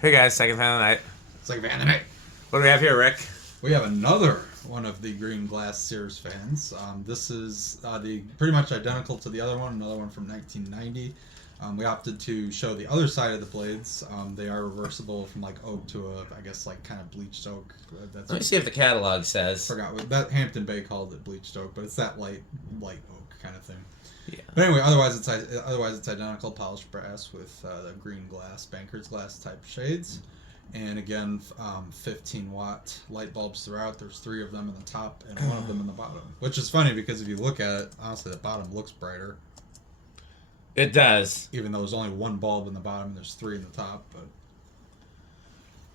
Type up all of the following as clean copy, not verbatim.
Hey guys, second fan of the night. Second fan of the night. What do we have here, Rick? We have another one of the green glass Sears fans. This is the pretty much identical to the other one, another one from 1990. We opted to show the other side of the blades. They are reversible from like oak to a, I guess, like kind of bleached oak. Let me see if the catalog says. Forgot what that Hampton Bay called it, bleached oak, but it's that light oak kind of thing. Yeah. But anyway, otherwise it's identical, polished brass with the green glass, banker's glass type shades. And again, 15-watt light bulbs throughout. There's 3 of them in the top and 1 of them in the bottom. Which is funny because if you look at it, honestly, the bottom looks brighter. It does. Even though there's only 1 bulb in the bottom and there's 3 in the top. But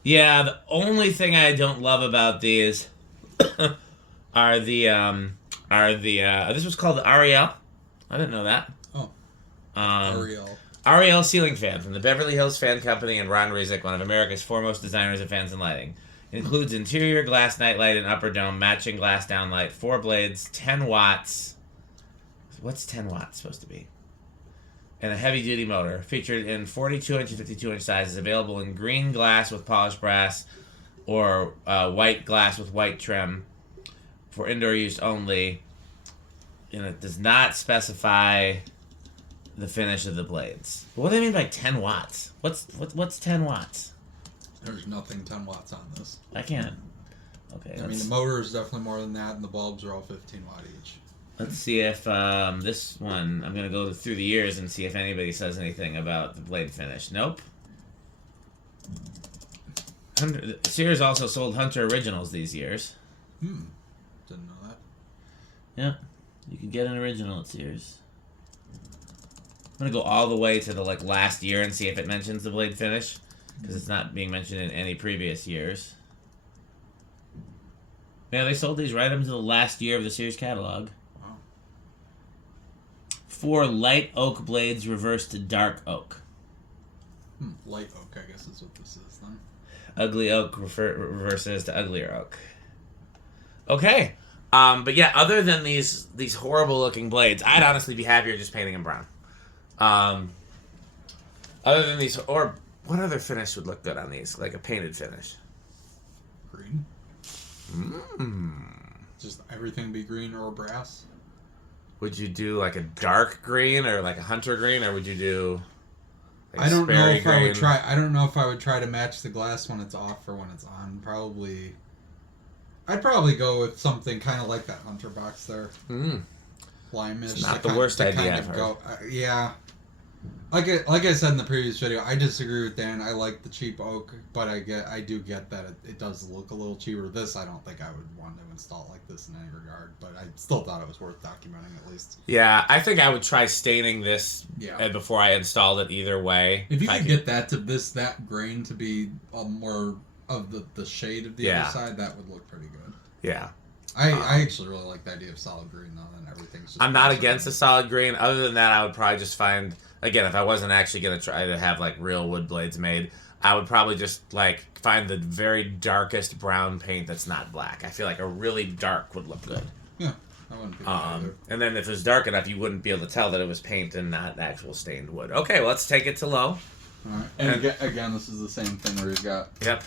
yeah, the only thing I don't love about these are the this was called the Ariel. I didn't know that. Oh. Ariel Ceiling Fan from the Beverly Hills Fan Company and Ron Rizek, one of America's foremost designers of fans and lighting. It includes interior glass nightlight and upper dome, matching glass downlight, 4 blades, 10 watts. What's 10 watts supposed to be? And a heavy-duty motor. Featured in 42-inch and 52-inch sizes. Available in green glass with polished brass or white glass with white trim for indoor use only. And it does not specify the finish of the blades. What do they mean by 10 watts? What's 10 watts? There's nothing 10 watts on this. I can't. Okay. I mean, the motor is definitely more than that, and the bulbs are all 15 watt each. Let's see if this one, I'm going to go through the years and see if anybody says anything about the blade finish. Nope. Sears also sold Hunter Originals these years. Didn't know that. Yeah. You can get an original at Sears. I'm going to go all the way to the last year and see if it mentions the blade finish. Because it's not being mentioned in any previous years. Yeah, they sold these right up to the last year of the Sears catalog. Wow. 4 light oak blades reversed to dark oak. Light oak, I guess is what this is then. Ugly oak reverses to uglier oak. Okay. But yeah, other than these horrible looking blades, I'd honestly be happier just painting them brown. Other than these, or what other finish would look good on these? Like a painted finish. Green. Just everything be green or brass. Would you do like a dark green or like a hunter green, or would you do? I don't know if I would try. I don't know if I would try to match the glass when it's off or when it's on. Probably. I'd probably go with something kind of like that hunter box there. Lime-ish. It's not the worst idea I've heard. Yeah. Like I said in the previous video, I disagree with Dan. I like the cheap oak, but I do get that it does look a little cheaper. This, I don't think I would want to install like this in any regard, but I still thought it was worth documenting at least. Yeah, I think I would try staining this before I installed it either way. If you could get that grain to be more of the shade of the other side, that would look pretty good. Yeah. I actually really like the idea of solid green though, and everything's just... I'm not against a solid green. Other than that, I would probably just find, again, if I wasn't actually going to try to have like real wood blades made, I would probably just like find the very darkest brown paint that's not black. I feel like a really dark would look good. Yeah, I wouldn't be either. And then if it was dark enough, you wouldn't be able to tell that it was paint and not actual stained wood. Okay, well, let's take it to low. All right. And again, this is the same thing where you've got... Yep.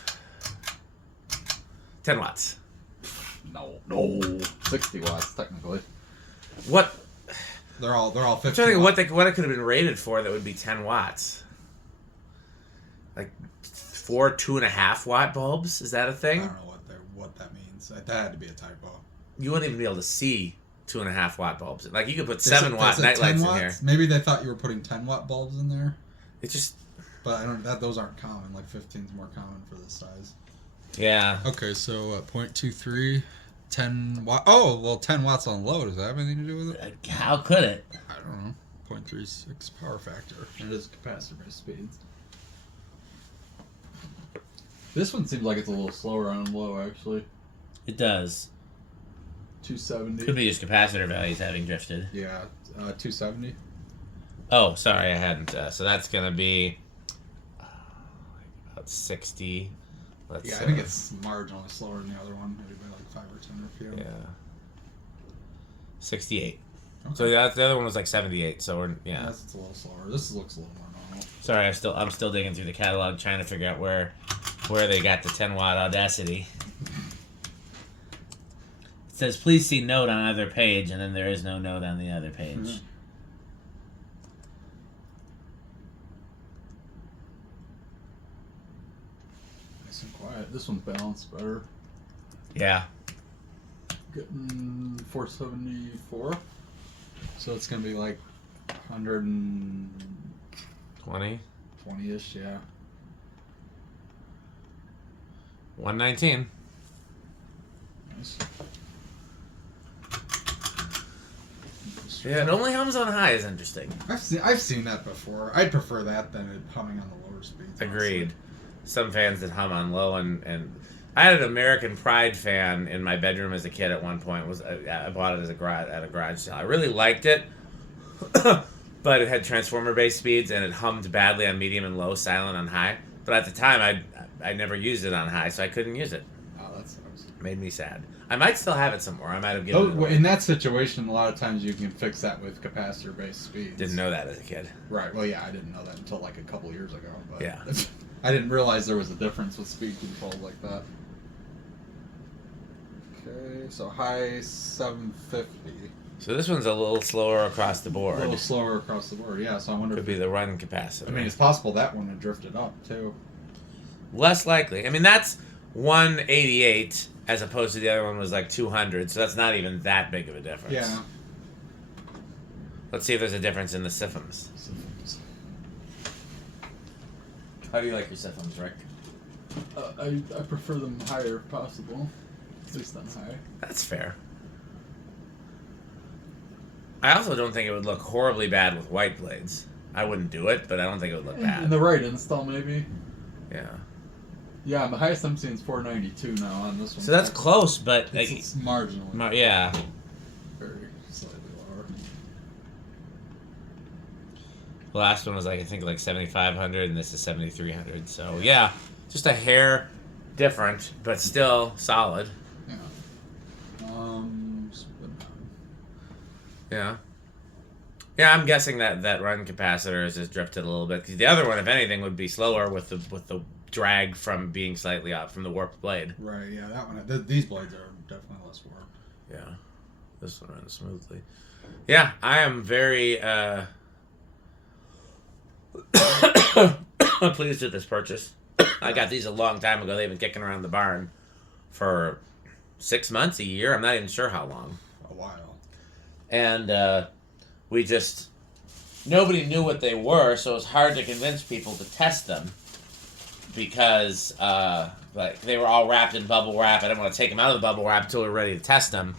10 watts. No, 60 watts technically. What? They're all 50. I'm trying to think what it could have been rated for that would be 10 watts. Like 4 2.5 watt bulbs? Is that a thing? I don't know what that means. That had to be a typo. You wouldn't even be able to see 2.5 watt bulbs. Like you could put 7 watt night lights in here. Maybe they thought you were putting 10 watt bulbs in there. It just. But those aren't common. Like 15 is more common for this size. Yeah. Okay, so 0.23, 10 watt. Oh, well, 10 watts on low. Does that have anything to do with it? How could it? I don't know. 0.36 power factor. It is capacitor by speeds. This one seems like it's a little slower on low, actually. It does. 270. Could be just capacitor values having drifted. Yeah, 270. Oh, sorry, I hadn't. So that's going to be about 60. I think it's marginally slower than the other one, maybe by like 5 or 10 RPM. Yeah. 68. Okay. So the other one was like 78. So we're Yes, it's a little slower. This looks a little more normal. Sorry, I'm still digging through the catalog trying to figure out where they got the 10-watt Audacity. It says please see note on other page, and then there is no note on the other page. Mm-hmm. Nice and quiet. This one's balanced better. Yeah. Getting 474. So it's gonna be like 120. 20-ish, yeah. 119. Nice. Yeah, it only hums on high is interesting. I've seen that before. I'd prefer that than it humming on the lower speeds. Agreed. Honestly. Some fans that hum on low, and I had an American Pride fan in my bedroom as a kid at one point. I bought it as at a garage sale. I really liked it, but it had transformer-based speeds and it hummed badly on medium and low, silent on high. But at the time, I never used it on high, so I couldn't use it. Oh, that sucks. Made me sad. I might still have it somewhere. I might have given it away. In that situation, a lot of times you can fix that with capacitor-based speeds. Didn't know that as a kid. Right. Well, yeah, I didn't know that until like a couple years ago. But Yeah. I didn't realize there was a difference with speed control like that. Okay, so high 750. So this one's a little slower across the board. A little slower across the board, yeah. So I wonder Could be the run capacitor. I mean, it's possible that one had drifted up too. Less likely. I mean, that's 188 as opposed to the other one was like 200, so that's not even that big of a difference. Yeah. Let's see if there's a difference in the siphons. How do you like your siphons, Rick? I prefer them higher if possible. At least on high. That's fair. I also don't think it would look horribly bad with white blades. I wouldn't do it, but I don't think it would look bad. In the right install, maybe. Yeah. Yeah, the highest I'm seeing is 492 now on this one. So that's close, but It's marginally. yeah. Very slightly lower. The last one was like I think like 7,500, and this is 7,300. So yeah, just a hair different, but still solid. Yeah. Yeah. Yeah, I'm guessing that run capacitor has just drifted a little bit. 'Cause the other one, if anything, would be slower with the drag from being slightly off from the warped blade. Right. Yeah. That one. These blades are definitely less warped. Yeah. This one runs smoothly. Yeah, I am very pleased with this purchase. I got these a long time ago. They've been kicking around the barn for 6 months, a year. I'm not even sure how long. A while. And nobody knew what they were, so it was hard to convince people to test them because like they were all wrapped in bubble wrap. I didn't want to take them out of the bubble wrap until we were ready to test them,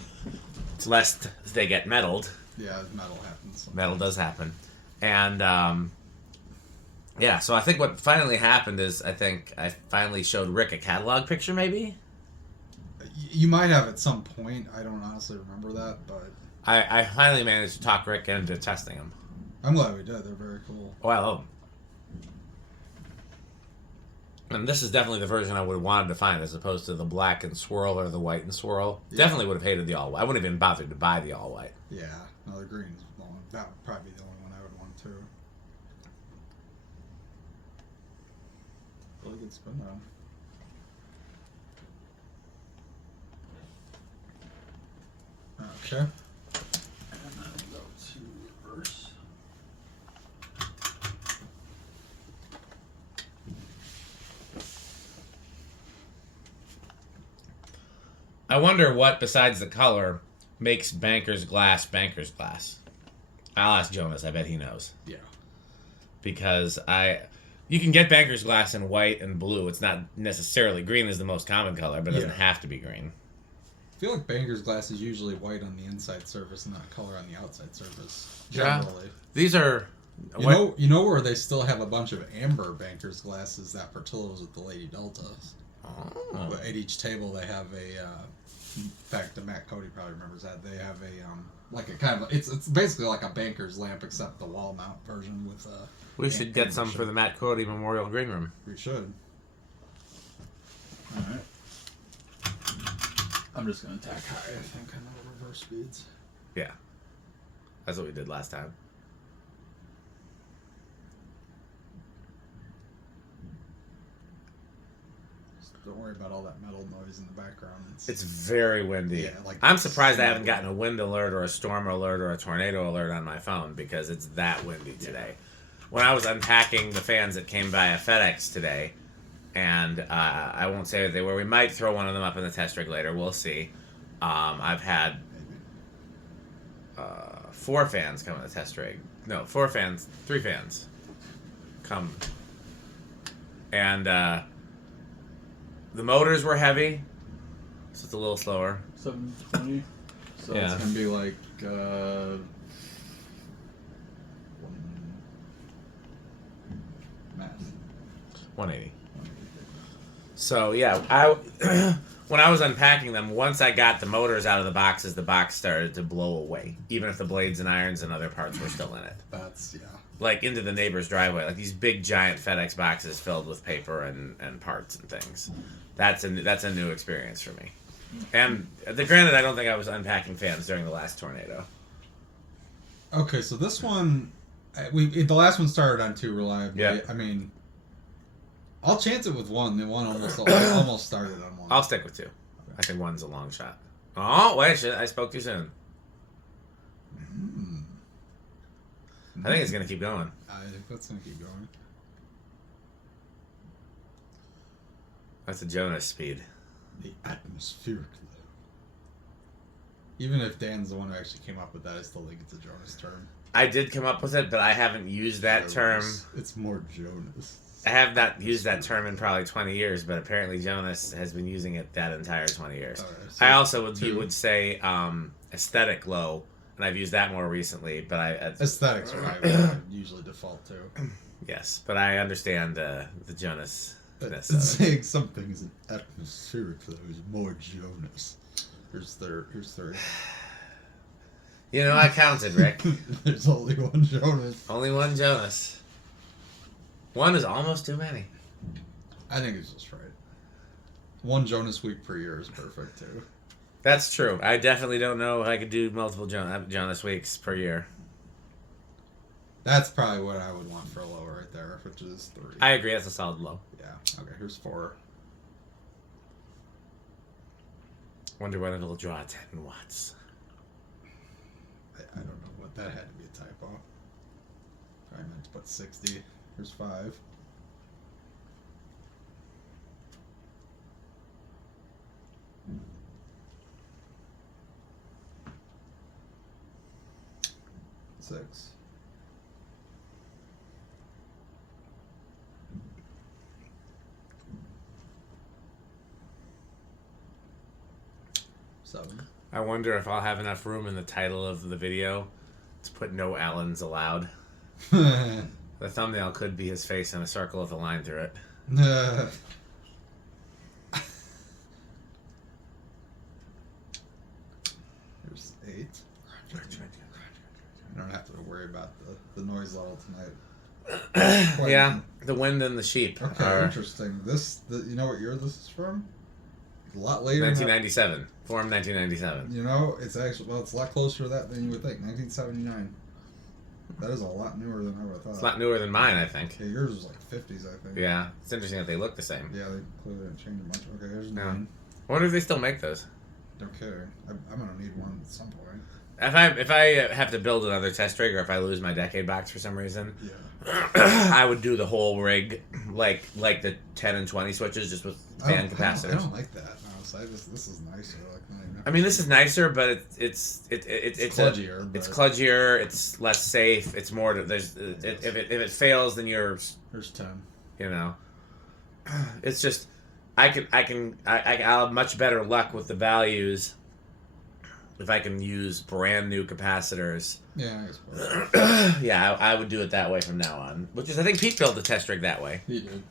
lest they get metaled. Yeah, metal happens. Sometimes. Metal does happen. And yeah, so I think what finally happened is I think I finally showed Rick a catalog picture, maybe? You might have at some point. I don't honestly remember that, but I finally managed to talk Rick into testing them. I'm glad we did. They're very cool. Well, and this is definitely the version I would have wanted to find as opposed to the black and swirl or the white and swirl. Yeah. Definitely would have hated the all white. I wouldn't have even bothered to buy the all white. Yeah, no, the green's long. That would probably be the only one I would want too. Really good spin though. Okay. And then go to reverse. I wonder what, besides the color, makes Banker's glass Banker's glass. I'll ask Jonas. I bet he knows. Yeah. Because you can get Banker's glass in white and blue. It's not necessarily green is the most common color, but it doesn't have to be green. I feel like Banker's glass is usually white on the inside surface and not color on the outside surface. Generally. Yeah. These are... You know where they still have a bunch of amber Banker's glasses that Portillo's with the Lady Deltas. Oh. At each table they have a... in fact, Matt Cody probably remembers that. They have a... like a kind of... It's basically like a Banker's lamp except the wall mount version with... we should get some for the Matt Cody Memorial Green Room. We should. Alright. I'm just going to attack high, I think, on the reverse speeds. Yeah. That's what we did last time. don't worry about all that metal noise in the background. It's very windy. Yeah, like I'm surprised I haven't gotten a wind alert or a storm alert or a tornado alert on my phone because it's that windy today. When I was unpacking the fans that came by a FedEx today, and I won't say what they were. We might throw one of them up in the test rig later. We'll see. I've had 4 fans come in the test rig. No, 3 fans come. And the motors were heavy, so it's a little slower. 720. So It's gonna be like math. 180. So yeah, when I was unpacking them, once I got the motors out of the boxes, the box started to blow away, even if the blades and irons and other parts were still in it. That's Like into the neighbor's driveway, like these big giant FedEx boxes filled with paper and parts and things. That's a new experience for me. And granted, I don't think I was unpacking fans during the last tornado. Okay, so this one, the last one started on 2 reliably. Yeah. I mean, I'll chance it with 1. The 1 almost started on 1. I'll stick with 2. I think 1's a long shot. Oh wait, shit! I spoke too soon. I think it's gonna keep going. I think that's gonna keep going. That's a Jonas speed. The atmospheric low. Even if Dan's the one who actually came up with that, I still think it's a Jonas term. I did come up with it, but I haven't used that term. It's more Jonas. I have not used that term in probably 20 years, but apparently Jonas has been using it that entire 20 years. Right, so I also would say aesthetic low, and I've used that more recently. But aesthetics what I would usually default to. Yes, but I understand the Jonas. Saying something is an atmospheric though is more Jonas. Here's 3. You know, I counted, Rick. There's only 1 Jonas. Only 1 Jonas. 1 is almost too many. I think it's just right. 1 Jonas week per year is perfect too. That's true. I definitely don't know if I could do multiple Jonas weeks per year. That's probably what I would want for a low right there, which is 3. I agree. That's a solid low. Yeah. Okay, here's 4. Wonder when it'll draw 10 watts. I don't know what that had to be a typo. I meant to put 60. Here's 5. Six. Seven. I wonder if I'll have enough room in the title of the video to put "No Allans Allowed." The thumbnail could be his face and a circle with a line through it. Here's 8. I don't have to worry about the noise level tonight. Yeah, the wind and the sheep. Okay, interesting. You know what year this is from? A lot later. 1997. Formed 1997. You know, it's actually, it's a lot closer to that than you would think. 1979. That is a lot newer than I would have thought. It's a lot newer than mine, I think. Yeah, yours was like 50s, I think. Yeah, it's interesting that they look the same. Yeah, they clearly didn't change much. Okay, here's No. 9. I wonder if they still make those. No kidding. I'm gonna need one at some point. If I have to build another test rig, or if I lose my decade box for some reason, Yeah. I would do the whole rig like the 10 and 20 switches, just with fan capacitors. I don't like that. No, so this is nicer. I mean, this is nicer, but it's kludgier. It's kludgier. It's less safe. It's more. If it fails, then Here's 10. You know, it's just I'll have much better luck with the values if I can use brand new capacitors. Yeah, I guess. Yeah, I would do it that way from now on. Which is, I think Pete built the test rig that way. He did.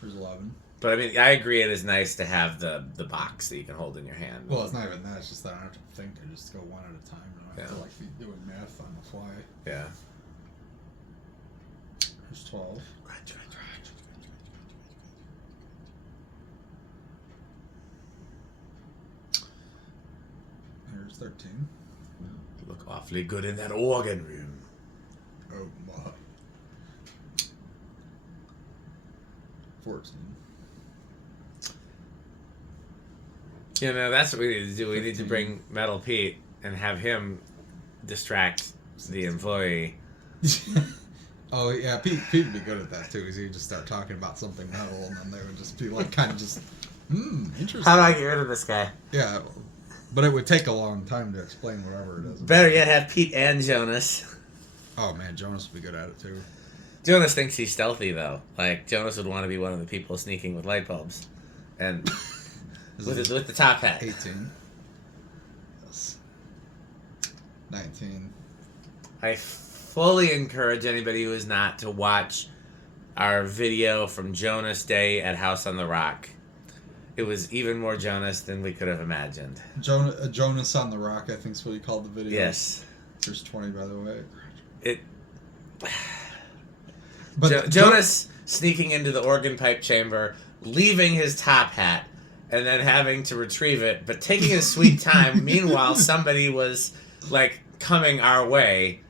Here's 11. But I mean, I agree. It is nice to have the box that you can hold in your hand. Well, it's not even that. It's just that I don't have to think. I just go one at a time. I don't have Yeah. to be doing math on the fly. Yeah. Here's 12. Here's 13. Look awfully good in that organ room. Oh my. 14. You know, that's what we need to do. We need to bring Metal Pete and have him distract the employee. Oh yeah, Pete would be good at that too. Because he would just start talking about something metal, and then they would just be like, kind of just, interesting. How do I get rid of this guy? Yeah, but it would take a long time to explain whatever it is. Better yet, have Pete and Jonas. Oh man, Jonas would be good at it too. Jonas thinks he's stealthy though. Like Jonas would want to be one of the people sneaking with light bulbs, and with the top hat. 18. Yes. 19. I fully encourage anybody who is not to watch our video from Jonas Day at House on the Rock. It was even more Jonas than we could have imagined. Jonas on the Rock, I think is what he called the video. Yes. There's 20, by the way. But Jonas sneaking into the organ pipe chamber, leaving his top hat, and then having to retrieve it, but taking his sweet time. Meanwhile, somebody was like coming our way.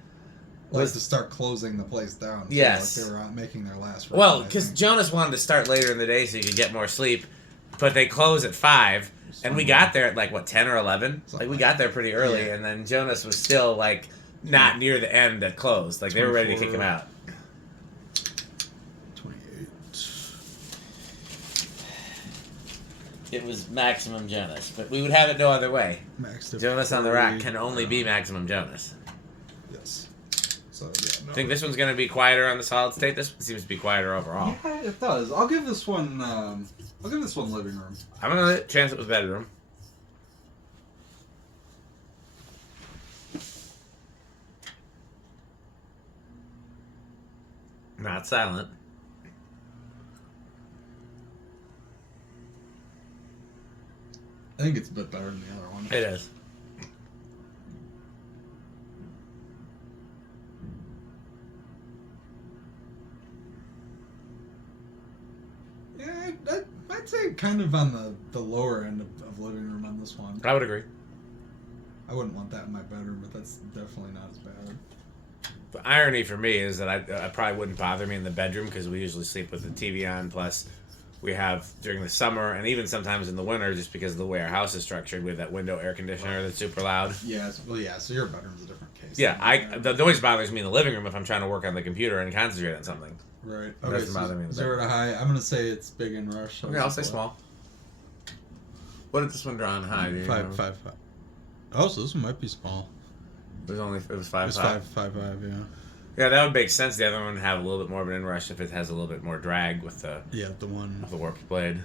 Was to start closing the place down. So yes. Like they were making their last run. Well, because Jonas wanted to start later in the day so he could get more sleep, but they close at 5, and we got there at like, what, 10 or 11? Like, we got there pretty early, and then Jonas was still, like, not near the end that closed. Like, they were ready to kick him out. 28. It was maximum Jonas, but we would have it no other way. Jonas on the Rock can only be maximum Jonas. Yes. So, yeah, no. I think this one's going to be quieter on the solid state. This one seems to be quieter overall. Yeah, it does. I'll give this one living room. I'm going to chance it with bedroom. Not silent. I think it's a bit better than the other one. It is. Yeah, I'd say kind of on the lower end of living room on this one. I would agree. I wouldn't want that in my bedroom, but that's definitely not as bad. The irony for me is that I probably wouldn't bother me in the bedroom because we usually sleep with the TV on. Plus, we have during the summer and even sometimes in the winter, just because of the way our house is structured, we have that window air conditioner that's super loud. Yeah, so your bedroom's a different case. Yeah, the noise bothers me in the living room if I'm trying to work on the computer and concentrate on something. Right. It Okay, doesn't bother me in the 0 to high. I'm gonna say it's big and rush. Okay, I'll say small. What did this one draw on high? 5. Oh, so this one might be small. It was 5. It was 5, yeah. Yeah, that would make sense. The other one would have a little bit more of an inrush if it has a little bit more drag with the the warped blade.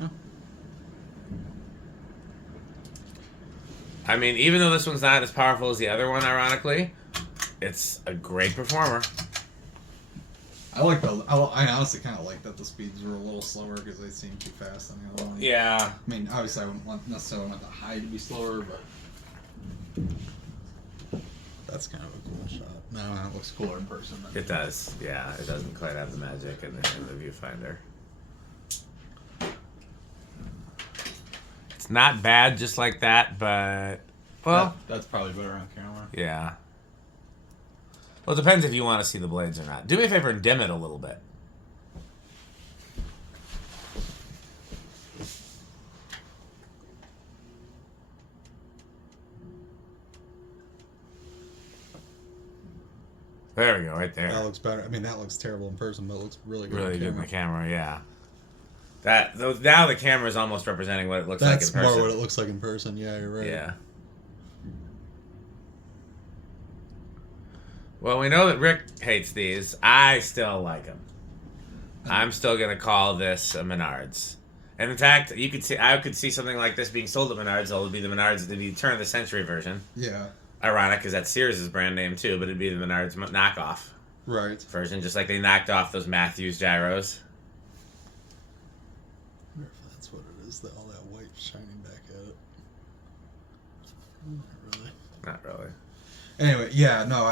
Oh. I mean, even though this one's not as powerful as the other one, ironically, it's a great performer. I honestly kind of like that the speeds were a little slower because they seem too fast on the other one. Yeah. I mean, obviously I wouldn't necessarily want the high to be slower, but that's kind of a cool shot. No, it looks cooler in person. It does. Yeah, it doesn't quite have the magic in the viewfinder. It's not bad just like that, but well, that's probably better on camera. Yeah. Well, it depends if you want to see the blades or not. Do me a favor and dim it a little bit. There we go, right there. That looks better. I mean, that looks terrible in person, but it looks really good. Really good in the camera, yeah. Now the camera is almost representing what it looks like in person. That's more what it looks like in person. Yeah, you're right. Yeah. Well, we know that Rick hates these. I still like them. I'm still gonna call this a Menards. And in fact, I could see something like this being sold at Menards. It would be the Menards, the turn of the century version. Yeah. Ironic, because that's Sears' brand name too, but it'd be the Menards knockoff version, just like they knocked off those Matthews gyros. I wonder if that's what it is, all that white shining back at it. Not really. Not really. Anyway, yeah, no,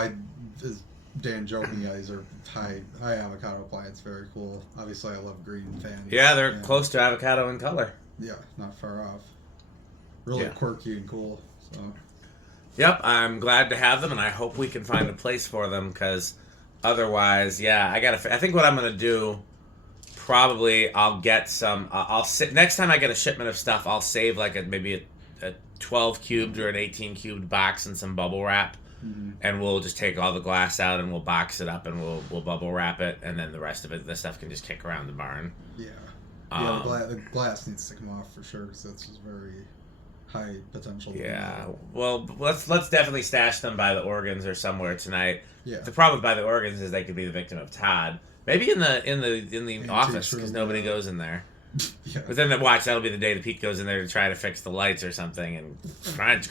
as Dan joked me, these are high avocado plants, very cool. Obviously, I love green fans. Yeah, they're close to avocado in color. Yeah, not far off. Really quirky and cool, so... Yep, I'm glad to have them, and I hope we can find a place for them, because otherwise, yeah, I think what I'm going to do probably I'll get some. I'll sit next time I get a shipment of stuff. I'll save like maybe a 12 cubed or an 18 cubed box and some bubble wrap, and we'll just take all the glass out and we'll box it up and we'll bubble wrap it, and then the rest of it, the stuff can just kick around the barn. Yeah. The glass needs to come off for sure because that's just very high potential. Yeah. Well, let's definitely stash them by the organs or somewhere tonight. Yeah. The problem by the organs is they could be the victim of Todd. Maybe in the office because nobody goes in there. Yeah. But then that'll be the day that Pete goes in there to try to fix the lights or something and crunch.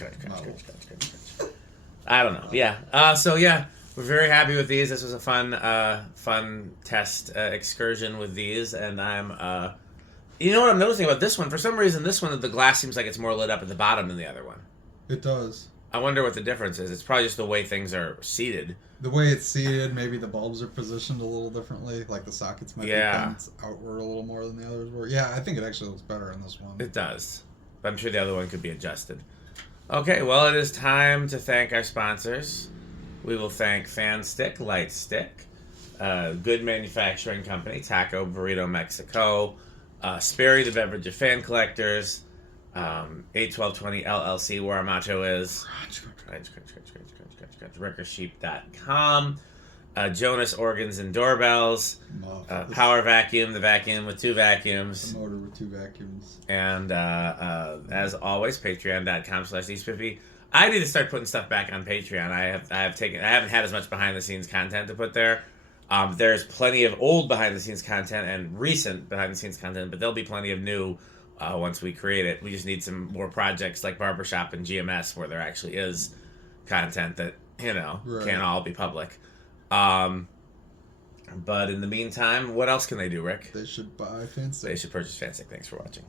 I don't know. Yeah. So yeah, we're very happy with these. This was a fun test excursion with these, and I'm you know what I'm noticing about this one? For some reason, this one the glass seems like it's more lit up at the bottom than the other one. It does. I wonder what the difference is. It's probably just the way things are seated. The way it's seated, maybe the bulbs are positioned a little differently. Like the sockets might be bent outward a little more than the others were. Yeah, I think it actually looks better on this one. It does. But I'm sure the other one could be adjusted. Okay, well, it is time to thank our sponsors. We will thank Fan Stick, Light Stick, Good Manufacturing Company, Taco Burrito Mexico, Sperry, the Beverage of Fan Collectors, 81220 LLC, where our motto is RickerSheep.com, Jonas Organs and Doorbells, Power Vacuum, the vacuum with 2 vacuums, the motor with 2 vacuums, and as always, Patreon.com/EastPippy. I need to start putting stuff back on Patreon. I haven't had as much behind the scenes content to put there. There's plenty of old behind the scenes content and recent behind the scenes content, but there'll be plenty of new once we create it. We just need some more projects like Barbershop and GMS where there actually is content that, can't all be public. But in the meantime, what else can they do, Rick? They should buy Fanstick. They should purchase Fanstick. Thanks for watching.